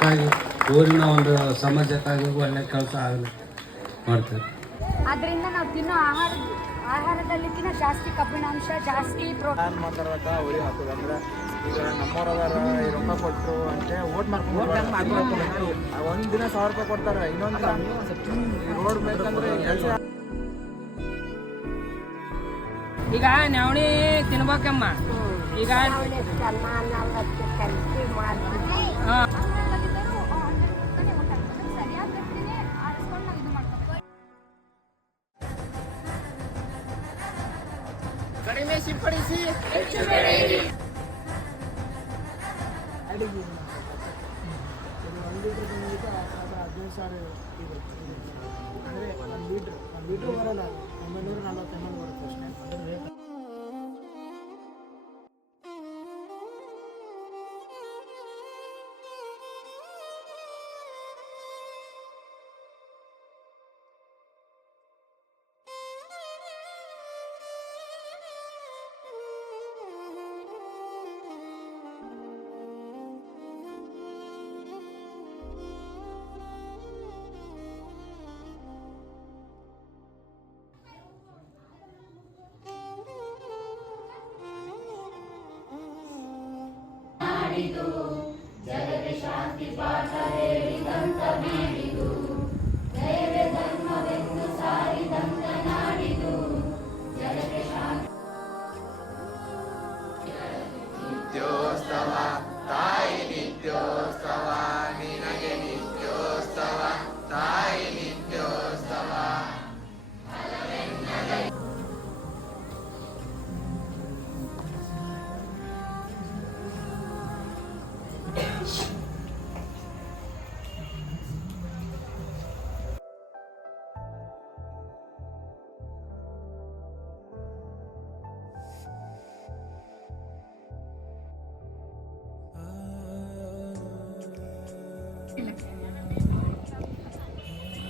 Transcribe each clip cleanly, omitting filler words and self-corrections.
ಜನಕ್ಕಾಗಿ ಊರಿನ ಒಂದು ಸಮಾಜಕ್ಕಾಗಿ ಒಳ್ಳೆ ಕೆಲಸ ಆಗಲಿ ಮಾಡ್ತಾರೆ. ಅದರಿಂದ ನಾವು ತಿನ್ನೋ ಆಹಾರದಲ್ಲಿಕ್ಕಿಂತ ಜಾಸ್ತಿ ಕಬ್ಬಿಣಾಂಶ, ಜಾಸ್ತಿ ಪ್ರೋಟೀನ್ ಮಾತಾಡೋಕ ಹೊಳಿ ಹಾಕೋದು. ಅಂದ್ರೆ ಈಗ ನಮ್ಮವ್ರದಾರ ರೊಕ್ಕ ಕೊಟ್ಟರು ಅಂತ ಓಟ್ ಮಾಡ್ಕೊಂಡು ಒಂದು ದಿನ 1000 ರೂಪಾಯಿ ಕೊಡ್ತಾರೆ, ಇನ್ನೊಂದು ರೋಡ್ ಬೇಕಂದ್ರೆ ಕೆಲಸ. ಈಗ ನವಣಿ ತಿನ್ಬೇಕಮ್ಮ. ಈಗ ಕಡಿಮೆ ಸಿಂಪಡಿಸಿ ಹೆಚ್ಚು ಬೆಳೆಯಿರಿ. ಅಡಿಗೆ 1 ಲೀಟ್ರ್ ಬಂದಿದ್ದ 15,000 ಅಂದರೆ 1 ಲೀಟ್ರ್ ಬರೋಲ್ಲ, 940 ml ಬರುತ್ತೆ ಅಷ್ಟೇ. ಅದ್ರ ರೇಟ್ ಜಗಕ್ಕೆ ಶಾಂತಿ ಪಾಠ ಹೇಳಿದಂತ ಬೀಡಿದು, ಧೈರ್ಯ ಧರ್ಮವೆಂದು ಸಾರಿದಂತ ನಾಡಿದು. ಜಗಕ್ಕೆ ಶಾಂತಿ ನಿತ್ಯೋತ್ಸವ ತಾಯಿ, ನಿತ್ಯೋತ್ಸವ ನಿನಗೆ ನಿತ್ಯೋತ್ಸವ ತಾಯಿ, ನಿತ್ಯೋತ್ಸವ.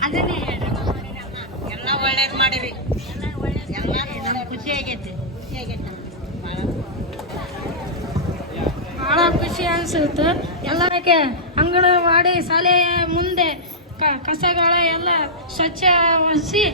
ಅದನ್ನೇ ಎಲ್ಲ ಒಳ್ಳೇದು ಮಾಡಿರಿ, ಎಲ್ಲ ಖುಷಿ ಆಗೈತೆ. ಭಾಳ ಖುಷಿ ಅನಿಸುತ್ತೆ. ಎಲ್ಲಕ್ಕೆ ಅಂಗನವಾಡಿ ಶಾಲೆಯ ಮುಂದೆ ಕಸಗಳ ಎಲ್ಲ ಸ್ವಚ್ಛಗೊಳಿಸಿ